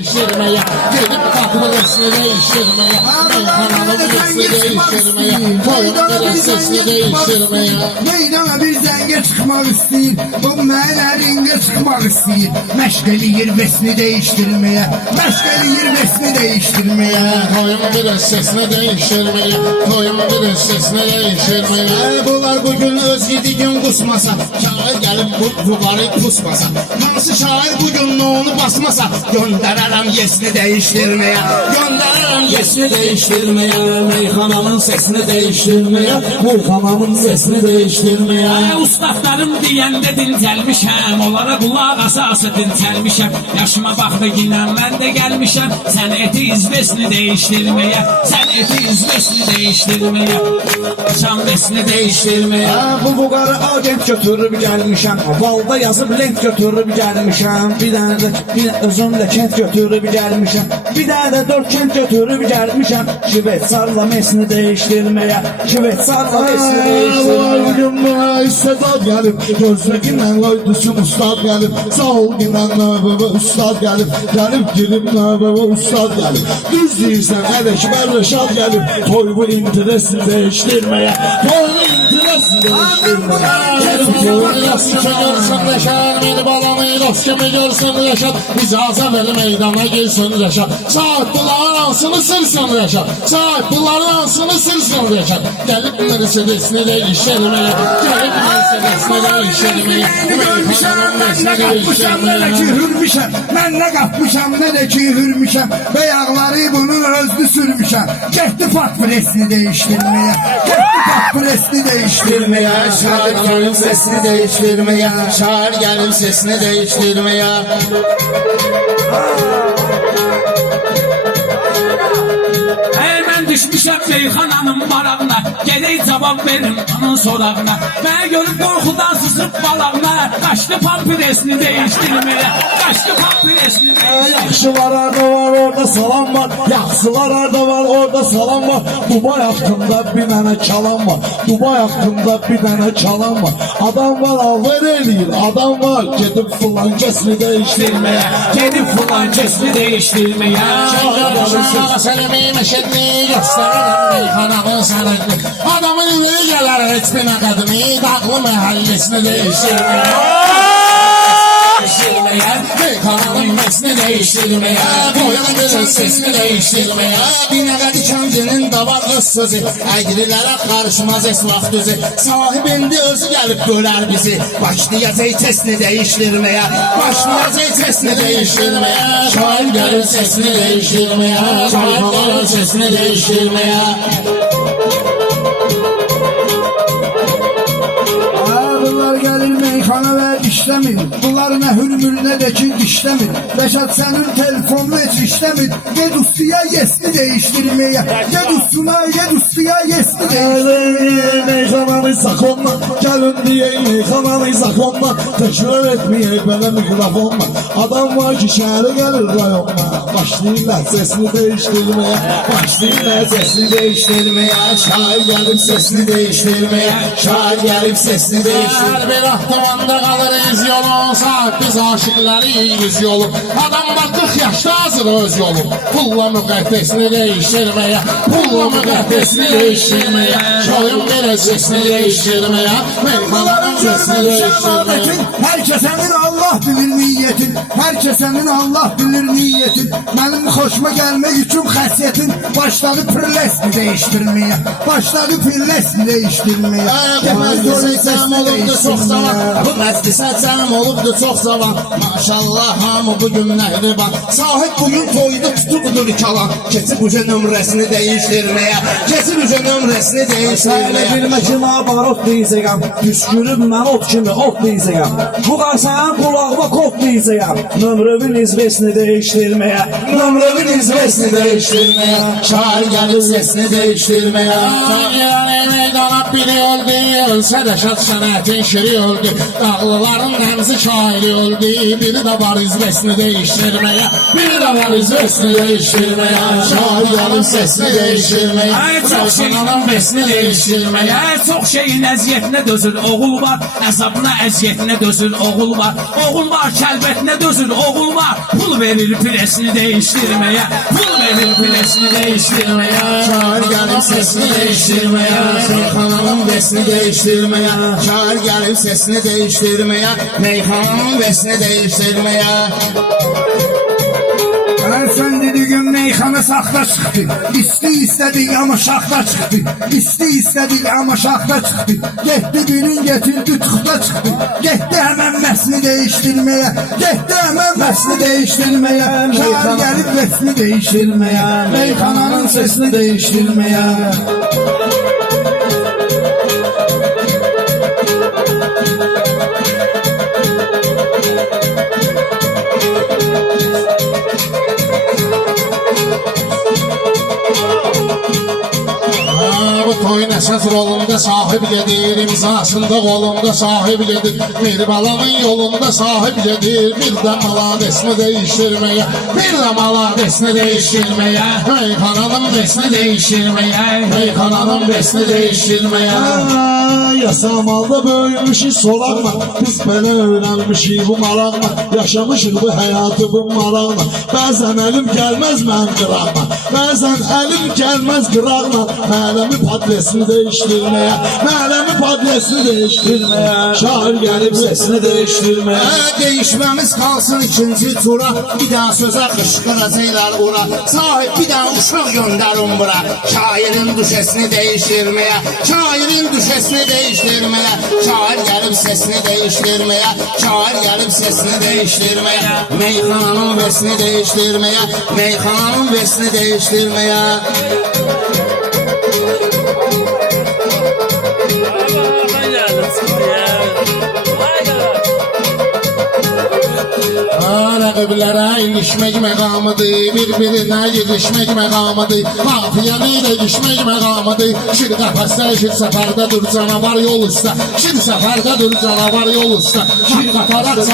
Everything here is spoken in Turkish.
Değiştirmeye, gelip kapılısını değiştirmeye, meyhananın resmi değiştirmeye, toyun sesini değiştirmeye. Meydana bir zəngə çıxmaq istəyir, bu mənəringə çıxmaq istəyir. Məşq eləyir vesini değiştirmeye, məşq eləyir vesini değiştirmeye. Toyun bir sesini değiştirmeye, toyun bir sesini değiştirmeye. Bunlar bugün öz yedigin kusmasa, şair gelip bu yukarı kusmasa. Hansı şair bugün onu basmasa, göndererem yesini değiştirmeye, göndererem yesini değiştirmeye. Meyhananın sesini değiştirmeye, meyhananın sesini değiştirmeye. Ustadlarım deyəndə dincəlmişəm, onlara qulaq asası dincəlmişəm. Yaşıma baxdı ginən mən də gəlmişəm, sən eti izbesini değiştirməyə, sən eti izbesini değiştirməyə, şam besini değiştirməyə. Bu buqarı agent götürüb gelmişəm, valda yazıb lent götürüb gelmişəm. Bir dənə də özümlə kent götürüb gelmişəm, bir dənə də 4 kent götürüb gelmişəm. Şvetsarla mesini değiştirməyə, Şvetsarla mesini değiştirməyə. Bugün buna istedad gelip, gözlekinden koydusun ustad gelip. Sağ ol giden nöbebe ustad gelip, gelip girip nöbebe ustad gelip. Düz değilsen hele ki ben Reşat gelip, toy bu interesini değiştirmeye, toy bu interesini değiştirmeye. Yas ki görsün Reşat, beni balanı dost gibi görsün Reşat. İcazə ver meydana gelsin Reşat. Saatlıların ansını sırsın Reşat, saatlıların ansını sırsın Reşat. Gelip Mercedes'ini değiştirmeye, gelip Mercedes'ini değiştirmeye. Görmüşəm, mən nə qatmışam, nə də ki hürmüşəm. Mən nə qatmışam, nə də ki hürmüşəm. Bəyaqları bunun özlü sürmüşəm. Getdi pat presini değiştirmeye, getdi pat presini değiştirmeye. Şair gelip sesini değiştirmeye, şair gelip sesini değiştirmeye. Düşmüşəm meyxananın marağına, gedək cavab verin onun sorağına. Mənə görüb qorxudan sızıb balağına, qaçdı pampiresini değiştirməyə, qaçdı pampiresini değiştirməyə. Yaxşılar arda var, orada salam var. Yaxşılar arda var, orada salam var. Dubai hakkında bir tane çalan var. Dubai hakkında bir tane çalan var. Adam var alver eləyir, adam var gedib filan kesini değiştirmeye, Gedib filan kesini değiştirməyə. Şaha sələmi məşədni göstərərəm meyxananın sənədini. Adamın ürəyi gələr heç bir qədimi, dağlı məhəllesini değiştirməyə. Meyxananın mesini değiştirməyə, boyun bir sesini değiştirməyə. Binəqə dikəncinin də var öz sözü, əqrilərə qarışmaz esvaq düzü. Sahibindi özü gəlib bölər bizi, başlayacaq sesini değiştirməyə, başlayacaq sesini değiştirməyə. Şair gəlir sesini değiştirməyə, şair gəlir sesini değiştirməyə. Bunlar gelir meyxana ve işlemir. Bunlar ne hürmür ne de ki işlemir. Reşat senin telefonunu hiç işlemir. Ged ustaya yesini değiştirmeye, ged ustaya yesini değiştirmeye. meyxananı sakonla, gəlin deyək meyxananı sakonla. Təkrar etməyək belə mikrofonla. Adam var ki şəhərə gəlir rayonla, başlayırlar sesini değiştirmeye, başlayırlar sesini değiştirmeye. Şair gelip sesini değiştirmeye, şair gelip sesini değiştirmeye. Her bir ahtamanda kalır iz yolun, saat biz aşıkları yüz yolu. Adam bak 40 yaşta hazır öz yolu. Pulla müqəddesini değiştirmeye, pulla müqəddesini değiştirmeye. Şoyun bir sesini değiştirmeye, meyxananın sesini değiştirmeye. Herkesenin Allah bilir niyetin, herkesenin Allah bilir niyetin. Benim hoşuma gelmek için xəsiyyətin başladı pirlesini değiştirmeye, başladı pirlesini değiştirmeye. Məclisə olubdu çox zaman, bu məclisə cəm olubdu çox zaman. Maşallah hamı bugün nəhriban, sahib bugün toydu tutuqdur kalan. Keçib uca nömrəsini değiştirmeye, keçib uca nömrəsini değiştirmeye. Sələ bilmə ki nabarot deyəcəyəm, püskürüb mən ot kimi ot deyəcəyəm. Bu qarsan qulağıma kot deyəcəyəm, nömrəvin izvesini değiştirmeye, nömrəvin izvesini değiştirmeye. Şair gelip sesini değiştirmeye. Yani meydana biri öldü, ölsə Reşat sənətin şiri öldü. Dağlıların nəmzi şairi öldü, biri de var izvesini değiştirmeye, biri de var izvesini değiştirmeye. Şair gelip sesini değiştirmeye. Ay, çox şeyin besini değiştirməyə, çox şeyin əziyyətinə dözür oğul var. var, əzabına, əziyyətinə dözür oğul var. Oğul var, kəlbətinə dözür oğul var. Pul verir presini değiştirmeye, pul verir presini değiştirmeye. Şair gelip sesini değiştirmeye, meyxananın vesini değiştirmeye. Şair gelip sesini değiştirmeye, meyxananın vesini değiştirmeye. Sen dediğin meyxana saxta çıxdı. İsti istedik ama şaxta çıxdı. İsti istedik ama şaxta çıxdı. Getdi birin getirdi tıxta çıxdı. Getdi hemen məsni değiştirmeye. Getdi hemen məsni değiştirmeye. Şair gelip vesini değiştirmeye. Meyxananın sesini değiştirmeye. Bu toyun əsas rolunda sahib gedir, imzasında qolunda sahib gedir. Mirbalanın yolunda sahib gedir, bir də maladesini değiştirmeye, bir də maladesini değiştirmeye, meyxananın vesini değiştirmeye, meyxananın vesini değiştirmeye. Yasamalda böyümüşük solaqla, biz belə öyrənmişik bu maraqla. Yaşamışıq bu həyatı bu maraqla. Bəzən əlim gəlməz mənim qıraqla, bəzən əlim gəlməz qıraqla. Mələmi padresini değiştirmeye, mələmi padresini değiştirmeye. Şair gelip sesini değiştirmeye. Değişmemiz kalsın ikinci tura, bir daha söze kışkıracaklar ura. Sahip bir daha uşaq gönderin bura. Şairin düşesini değiştirmeye, şairin düşesini değiştirmeye. Şair gelip sesini değiştirmeye, şair gelip sesini değiştirmeye. Meyxananın vesini değiştirmeye, meyxananın vesini değiştirmeye. Rəqiblərə ilişmək məqamıdır, bir-birinə yedişmək məqamıdır, mafiyəni ilə düşmək məqamıdır. Şir qəfəsdə, şir səfərdə dur canavar yol üstə, şir səfərdə dur canavar yol üstə. Şir qəfərə